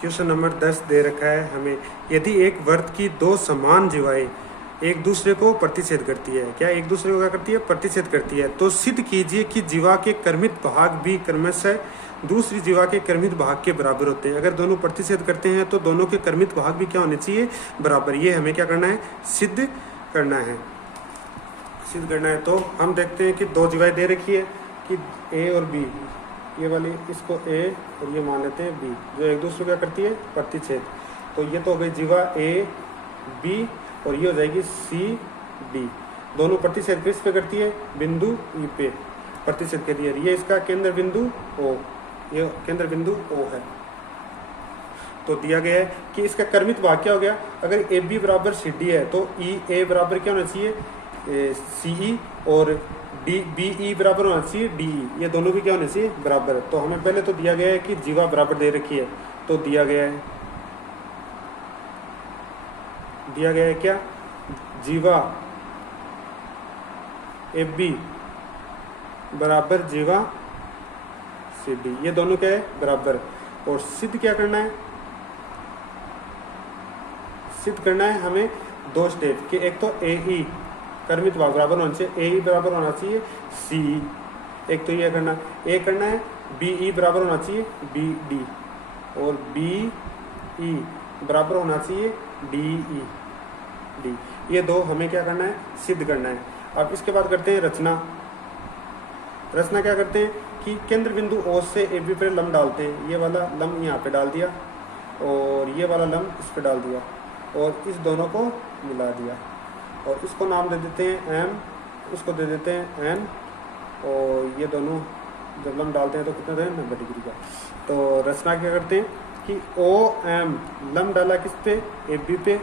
Question number 10 दे रखा है हमें, यदि एक वृत्त की दो समान जीवाएं एक दूसरे को प्रतिच्छेद करती है, क्या एक दूसरे को क्या करती है, प्रतिच्छेद करती है, तो सिद्ध कीजिए कि जीवा के क्रमित भाग भी क्रमशः दूसरी जीवा के क्रमित भाग के बराबर होते हैं। अगर दोनों प्रतिच्छेद करते हैं तो दोनों के क्रमित भाग भी क्या होने चाहिए, बराबर। ये हमें क्या करना है, सिद्ध करना है, सिद्ध करना है। तो हम देखते हैं कि दो जीवाएं दे रखी है कि ए और बी, ये वाली इसको ए और ये मान लेते हैं बी, जो एक दूसरे को क्या करती है, प्रतिच्छेद। तो ये तो हो गई जीवा ए बी और ये हो जाएगी सी डी। दोनों प्रतिच्छेद किस पे करती है, बिंदु ई पे प्रतिच्छेद कर रही है। ये इसका केंद्र बिंदु ओ, ये केंद्र बिंदु ओ है। तो दिया गया है कि इसका क्रमित भाग क्या हो गया, अगर ए बी बराबर सी डी है तो ई ए बराबर क्या होना चाहिए, सी ई, और डी बी ई बराबर होना चाहिए डी ई। ये दोनों भी क्या होने चाहिए, बराबर। तो हमें पहले तो दिया गया है कि जीवा बराबर दे रखी है, तो दिया गया है क्या, जीवा ए बी बराबर जीवा सी डी, ये दोनों क्या है, बराबर। और सिद्ध क्या करना है, सिद्ध करना है हमें दो स्टेप कि एक तो ए ई क्रमित भाग बराबर होना चाहिए, ए ई बराबर होना चाहिए सी ई, एक तो ये करना, ए करना है बी ई बराबर होना चाहिए बी डी, और बी ई बराबर होना चाहिए डी ई डी। ये दो हमें क्या करना है, सिद्ध करना है। अब इसके बाद करते हैं रचना। रचना क्या करते हैं कि केंद्र बिंदु ओ से ए बी पर लंब डालते हैं। ये वाला लंब यहाँ पे डाल दिया और ये वाला लंब इस पे डाल दिया और इस दोनों को मिला दिया और इसको नाम दे देते हैं एम, इसको दे देते हैं एन, और ये दोनों जब लंब डालते हैं तो कितना दें, 90 डिग्री का। तो रचना क्या करते हैं कि ओ एम लंब डाला किस पे, ए बी पे,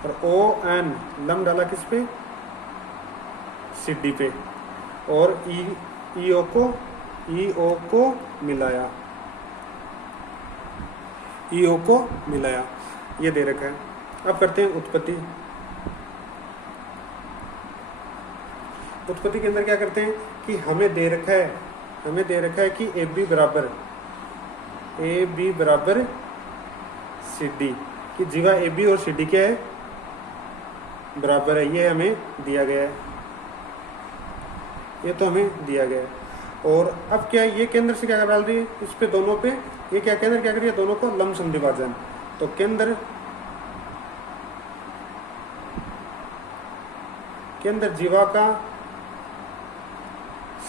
और ओ एन लंब डाला किस पे, सी डी पे, और ई ओ को मिलाया, ई ओ को मिलाया। ये दे रखा है। अब करते हैं उत्पत्ति। उत्पत्ति के अंदर क्या करते हैं कि हमें दे रखा है कि ए बी बराबर सी डी, कि जीवा ए बी और सी डी क्या है, बराबर है। ये हमें दिया गया है, ये तो हमें दिया गया है। और अब क्या है, ये केंद्र से क्या डाल रही है, इस पे दोनों पे ये क्या केंद्र क्या करिए, दोनों को लंब समद्विभाजन। तो केंद्र जीवा का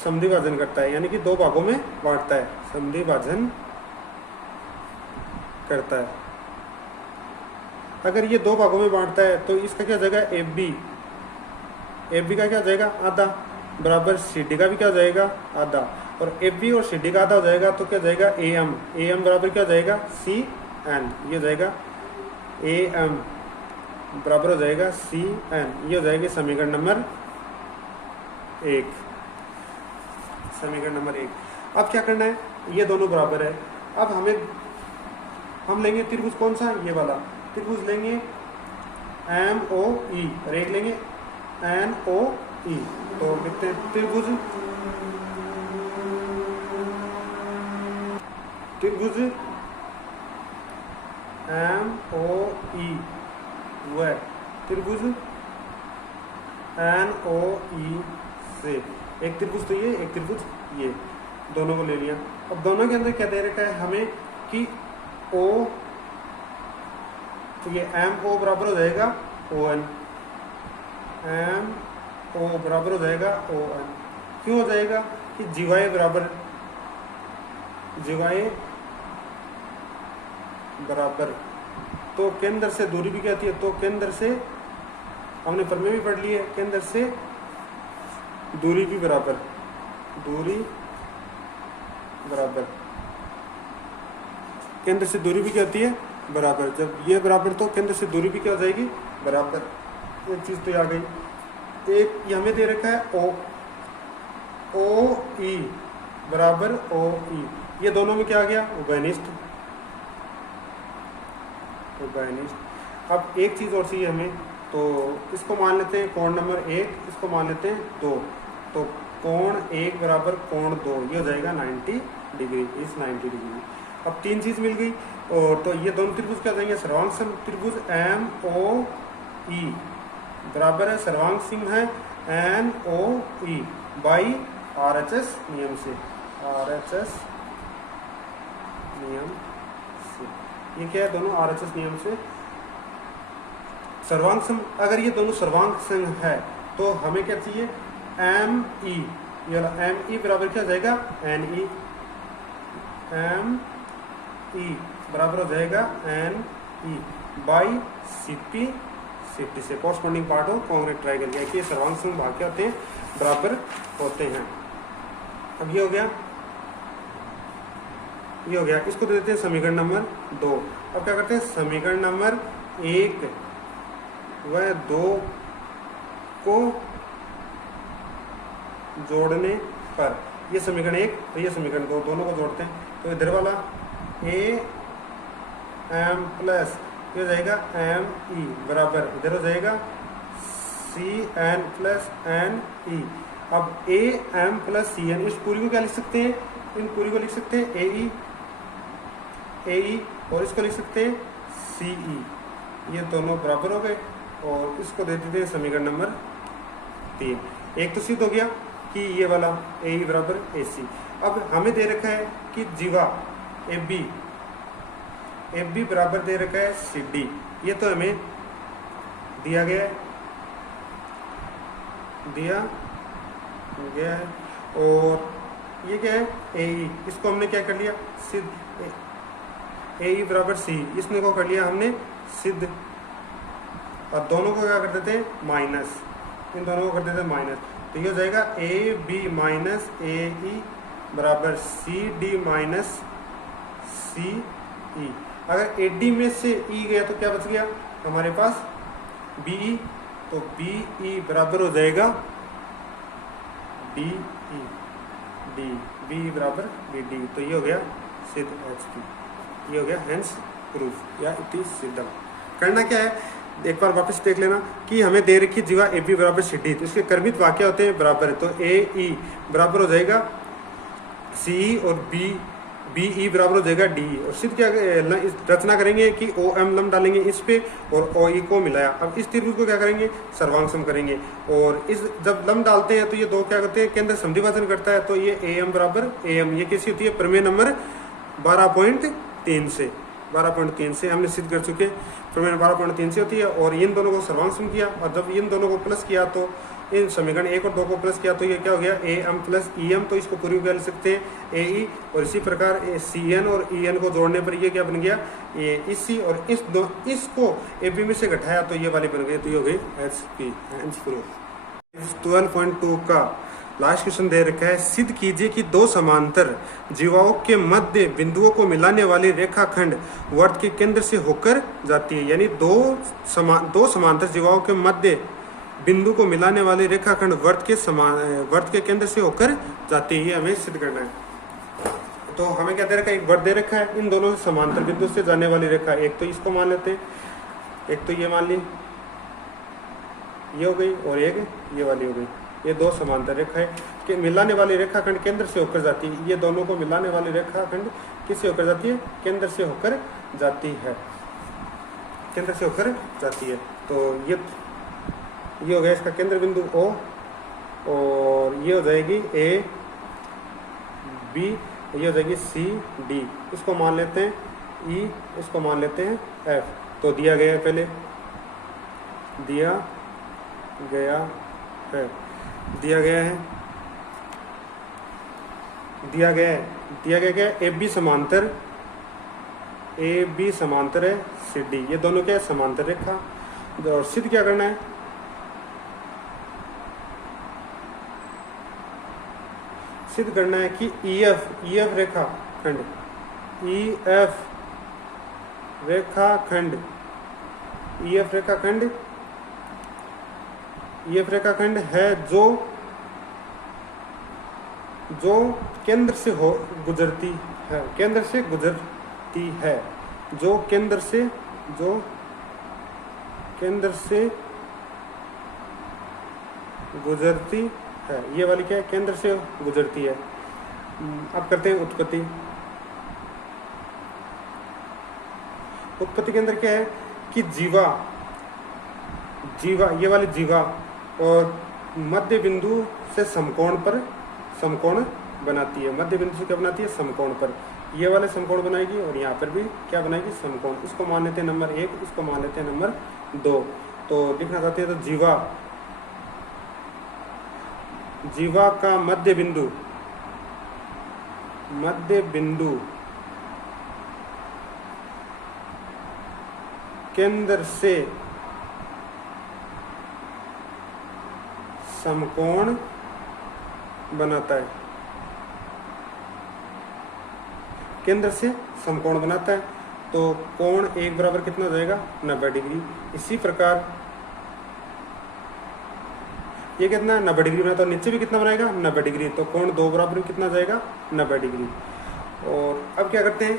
समद्विभाजन करता है, यानी कि दो भागों में बांटता है, समद्विभाजन करता है। अगर ये दो भागों में बांटता है तो इसका क्या हो जाएगा, ए बी का क्या हो जाएगा, आधा, बराबर सी डी का भी क्या हो जाएगा, आधा, और ए बी और सी डी का आधा हो जाएगा तो क्या हो जाएगा, ए एम बराबर क्या हो जाएगा, सी एन। ये हो जाएगा ए एम बराबर हो जाएगा सी एन। ये हो जाएगी समीकरण नंबर 1, समीकरण नंबर 1। अब क्या करना है, ये दोनों बराबर है। अब हम लेंगे त्रिभुज, कौन सा, ये वाला त्रिभुज लेंगे एम ओ ई, और एक लेंगे एन ओ ई। तो लिखते हैं त्रिभुज एम ओ ई व त्रिभुज एन ओ ई से, एक त्रिभुज तो ये, एक त्रिभुज ये, दोनों को ले लिया। अब दोनों के अंदर क्या दे रखा है हमें कि ओ, तो ये एम ओ बराबर हो जाएगा ओ एन, एम ओ बराबर हो जाएगा ओ एन। क्यों हो जाएगा कि जीवाए बराबर, तो केंद्र से दूरी भी क्या आती है, तो केंद्र से हमने प्रमेय भी पढ़ ली है, केंद्र से दूरी भी बराबर, केंद्र से दूरी भी क्या होती है, बराबर। जब ये बराबर तो केंद्र से दूरी भी क्या हो जाएगी, बराबर। एक चीज तो आ गई। एक ये हमें दे रखा है ओ ई बराबर ओ ई, ये दोनों में क्या आ गया, उभयनिष्ठ। अब एक चीज और चाहिए हमें, तो इसको मान लेते हैं कोण नंबर 1, इसको मान लेते हैं 2। तो कोण 1 बराबर कोण 2, ये हो जाएगा 90 डिग्री, इस 90 डिग्री। अब 3 चीज मिल गई। और तो ये दोनों त्रिभुज क्या हो जाएंगे, सर्वांग सम त्रिभुज MOE बराबर है सर्वांग सिम है NOE बाई RHS नियम से, RHS नियम से। ये क्या है, दोनों RHS नियम से सर्वांग सम। अगर ये दोनों सर्वांग सम है तो हमें क्या चाहिए, ME, ये वाला ME बराबर क्या हो जाएगा, NE, ME बराबर हो जाएगा NE बाई CP से कॉरस्पॉन्डिंग पार्ट हो कॉन्ग्रेट ट्रायंगल का, कि सर्वांग सम भाग क्या होते हैं, बराबर होते हैं। अब ये हो गया, ये हो गया। इसको दे देते हैं समीकरण नंबर 2। अब क्या करते हैं, समीकरण नंबर 1 व 2 को जोड़ने पर, ये समीकरण 1 और ये समीकरण 2 दोनों को जोड़ते हैं तो इधर वाला AM प्लस ये हो जाएगा ME बराबर इधर हो जाएगा CN प्लस NE। अब AM प्लस CN, इस पूरी को क्या लिख सकते हैं, इन पूरी को लिख सकते हैं AE और इसको लिख सकते हैं CE, ये दोनों बराबर हो गए। और इसको दे देते हैं समीकरण नंबर 3। एक तो सिद्ध हो गया कि ये वाला AE बराबर AC। अब हमें दे रखा है कि जीवा AB बराबर दे रखा है CD, ये तो हमें दिया गया है। और ये क्या है, AE, इसको हमने क्या कर लिया, सिद्ध। AE बराबर C, इसने को कर लिया हमने सिद्ध। और दोनों को क्या कर देते हैं, माइनस, इन दोनों को कर देते हैं माइनस। तो ये हो जाएगा AB माइनस AE बराबर CD माइनस CE। अगर AD में से E गया तो क्या बच गया हमारे पास, BE, तो BE बराबर हो जाएगा BE बराबर BD। तो ये हो गया सिद्ध HP, ये हो गया हेंस प्रूफ या इति सिद्धम। करना क्या है, एक बार वापस देख लेना कि हमें दे रखी जीवा AB बराबर CD, तो इसके कर्मित वाक्य होते हैं बराबर है, तो AE बराबर हो जाएगा CE और BE बराबर हो जाएगा DE। और सिद्ध क्या रचना करेंगे कि OM लम डालेंगे इस पे और OE को मिलाया। अब इस त्रिभुज को क्या करेंगे, सर्वांग सम करेंगे। और इस जब लम डालते हैं तो ये दो क्या करते हैं, केंद्र समद्विभाजन करता है, तो ये AM बराबर AM, ये कैसी होती है, प्रमेय नंबर 12.3 से हमने सिद्ध कर चुके। प्रमेय 12.3 से होती है। और इन दोनों को सर्वांग सम किया और जब इन दोनों को प्लस किया तो इन समीकरण 1 और 2 को प्लस किया तो ये क्या हो गया, AM प्लस EM, तो इसको पूरी क्या लिख सकते हैं AE। और इसी प्रकार CN और EN को जोड़ने पर ये क्या बन गया, इसी और इसको AB में से घटाया तो ये वाली बन गई, तो ये हो गई HP। 12.2 का लास्ट क्वेश्चन दे रखा है, सिद्ध कीजिए कि दो समांतर जीवाओं के मध्य बिंदुओं को मिलाने वाली रेखाखंड वर्त के केंद्र से होकर जाती है। यानी दो समांतर जीवाओं के मध्य बिंदु को मिलाने वाली रेखाखंड वर्त के केंद्र से होकर जाती है, ये हमें सिद्ध करना है। तो हमें क्या दे रखा है, एक वर्त दे रखा है, इन दोनों से समांतर बिंदु से जाने वाली रेखा, एक तो इसको मान लेते हैं, एक तो ये मान ली, ये हो गई, और एक ये वाली हो गई। ये दो समांतर रेखा है कि मिलाने वाली रेखाखंड केंद्र से होकर जाती है। ये दोनों को मिलाने वाली रेखाखंड किससे होकर जाती है, केंद्र से होकर जाती है, केंद्र से होकर जाती है। तो ये हो गया इसका केंद्र बिंदु O, और ये हो जाएगी AB, ये हो जाएगी CD, इसको मान लेते हैं E, इसको मान लेते हैं F। तो दिया गया है, पहले दिया गया है AB समांतर है CD, ये दोनों क्या है, समांतर रेखा। और सिद्ध क्या करना है, सिद्ध करना है कि EF रेखाखंड है जो केंद्र से गुजरती है, जो केंद्र से गुजरती है। ये वाली क्या है, केंद्र से गुजरती है। अब करते हैं उत्पत्ति। उत्पत्ति केंद्र क्या है कि जीवा ये वाली जीवा और मध्य बिंदु से समकोण बनाती है। मध्य बिंदु से क्या बनाती है? समकोण पर। ये वाले समकोण बनाएगी और यहाँ पर भी क्या बनाएगी? समकोण। इसको मान लेते हैं नंबर 1, इसको मान लेते हैं नंबर 2। तो लिखना चाहते हैं तो जीवा का मध्य बिंदु केंद्र से समकोण बनाता है। केंद्र से समकोण बनाता है तो कोण 1 बराबर कितना हो जाएगा? 90 डिग्री। इसी प्रकार ये कितना 90 डिग्री बनाता है, तो नीचे भी कितना बनाएगा? 90 डिग्री। तो कोण 2 बराबर कितना जाएगा? 90 डिग्री। और अब क्या करते हैं,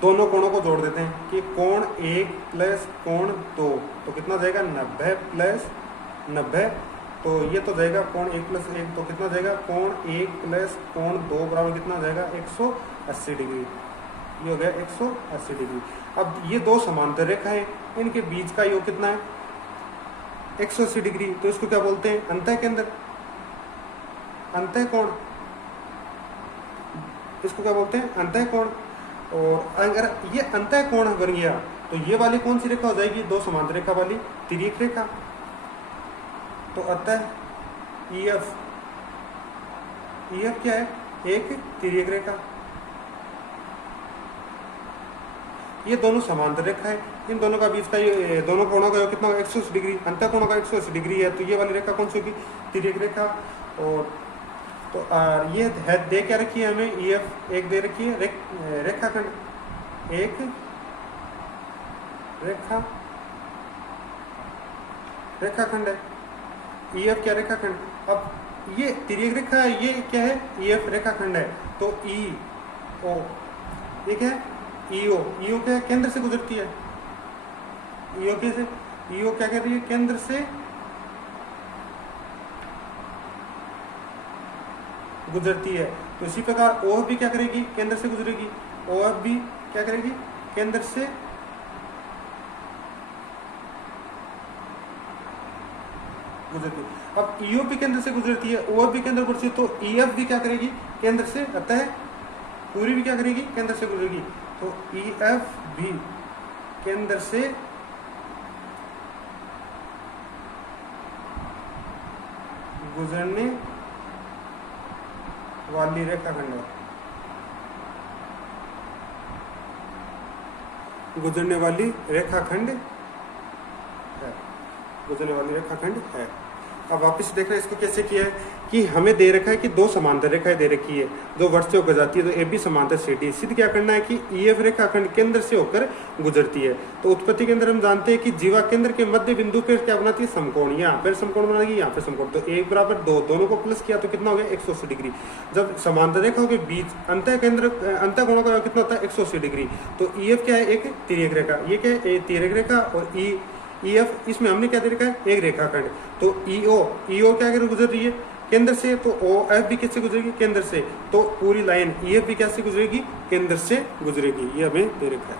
दोनों कोणों को जोड़ देते हैं कि कोण 1 प्लस कोण 2 तो कितना जाएगा? 90 प्लस 90। तो ये तो जाएगा कोण 1 प्लस 1 तो कितना जाएगा? कोण 1 प्लस कोण 2 बराबर कितना जाएगा? 180 डिग्री। ये हो गया 180 डिग्री। अब ये दो समांतर रेखा है, इनके बीच का योग कितना है? 180 डिग्री। तो इसको क्या बोलते हैं? अंतः केंद्र, अंतः कोण। इसको क्या बोलते हैं? अंतः कोण। और अगर ये अंतः कोण बन गया तो ये वाली कौन सी रेखा हो जाएगी? दो समांतर रेखा वाली तिर्यक रेखा। तो अतः EF क्या है? एक तिर्यक रेखा। ये दोनों समांतर रेखा है, इन दोनों का बीच का ये दोनों कोणों का कितना? 180 डिग्री। अंतः कोणों का 180 डिग्री है तो ये वाली रेखा कौन सी होगी? तिर्यक रेखा। और तो ये है दे क्या रखी है हमें? EF एक दे रखी है, रेखाखंड, एक रेखाखंड है। EF क्या? रेखाखंड। अब ये तिर्यक रेखा है, ये क्या है? EF रेखाखंड है। तो EO ये क्या है? EO क्या है? केंद्र से गुजरती है। EO कैसे? EO क्या कहती है? केंद्र से गुजरती है। तो इसी प्रकार OF भी क्या करेगी? केंद्र से गुजरेगी। OF भी क्या करेगी? केंद्र से गुजरती। अब EO भी केंद्र से गुजरती है, OF भी केंद्र से, तो EF भी क्या करेगी? केंद्र से, अतः पूरी भी क्या करेगी? केंद्र से गुजरेगी। तो EF भी केंद्र से गुजरने वाली रेखाखंड है। गुजरने वाली रेखाखंड है। अब वापस देखना इसको कैसे किया है कि हमें दे रखा है कि दो समांतर रेखाएं दे रखी है जो वर्ष से होकर जाती है। तो AB समांतर CD। सिद्ध क्या करना है कि EF रेखाखंड केंद्र से होकर गुजरती है। तो उत्पत्ति के अंदर हम जानते हैं कि जीवा केंद्र के मध्य बिंदु पे क्या बनाती है? समकोण। यहाँ पर समकोण बनाएगी, यहाँ पे समकोण। तो 1 बराबर 2, दोनों को प्लस किया तो कितना हो गया? 180 डिग्री। जब समांतर रेखाओं के बीच अंतः कोणों का कितना होता है? 180 डिग्री। तो EF क्या है? एक तिर्यक रेखा। ये क्या है? तिर्यक रेखा। और EF इसमें हमने क्या दे रखा है? एक रेखाखंड। तो EO क्या गुजर रही है? केंद्र से। तो OF भी किससे गुजरेगी? केंद्र से। तो पूरी लाइन EF भी कैसे गुजरेगी? केंद्र से गुजरेगी। ये हमें दे रखा है।